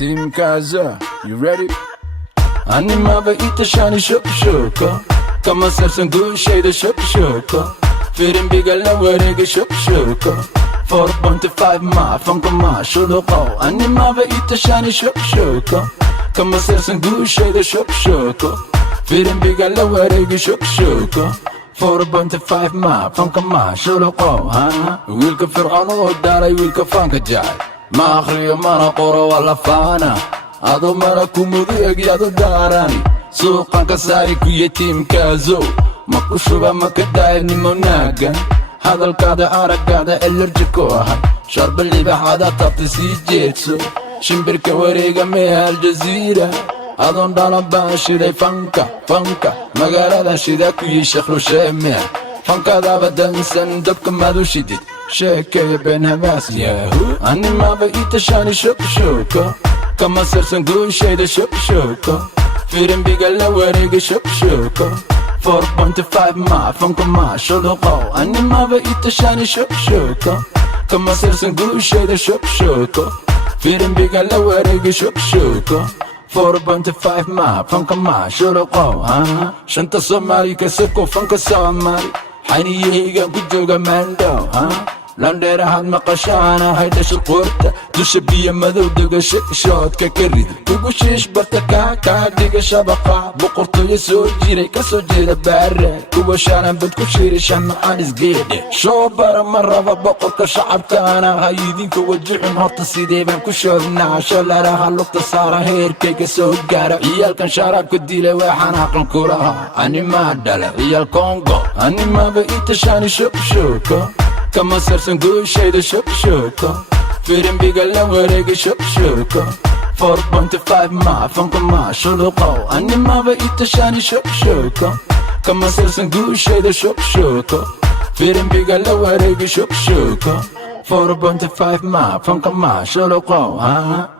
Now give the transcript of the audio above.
Team Kaza, you ready? Anima ve itashani shoko Kama sersen gushe shoko Firin bigala werege shoko 4.5 ma funka ma shuloko Anima ve itashani shoko Kama sersen gushe shoko Firin bigala werege shoko 4.5 ma funka ma shuloko Wilka fir'ano daray wilka fanka jay Ma akhriyo mana qoro wala faana Ado mara kumudu egyado darani Suuqan ka saari kuya Team Kazo Makushuba makadaay nimo naagan Hadalkaada araggaada allergico ahay Sharba libaxaada tabti sii jeedso Shimbirka wareega meeha aljaziira Adoon dhalan baan shiday fanka Magaalada shida kuyi sheekh rusheemea Fankadaaba dansan dabka madu shidid Sheekaya been hamaas yahu Animaba itashani shoko Kama sersen gushe shoko Firin bigala werege shoko 4.5 ma funka ma shuloko Animaba itashani shoko Kama sersen gushe shoko Firin bigala werege shoko 4.5 ma funka ma shuloko Shanta Somali kasako funka Somali Xaniyahaygan ku jooga Mando Landheerahaad maqashaana haydhasha qoorta Dusha biyo madow dega shoodka ka rid Kugu shiish barta kaa dhiga shabaqa Boqortooyo soo jiray kasoo jeeda baare Kuwa shaaran bad ku shiiri shamacaan isgeedhe Shoo bara ma raba boqorka shacabkaana Ha idinka wajuxin horta sidee baan ku shoognaa Shalaraha lugta saara heerkayga soo gaara Ciyaalkan sharaabka dilay waa xanaaqan kulaha Animaa dhala ciyaal Congo Animaba itashani shoko Kama sersen gushe shoko Firin bigala werege shoko 4.5 ma funka ma shuloko Animaba itashani shoko Kama sersen gushe shoko Firin bigala werege shoko 4.5 ma funka ma shuloko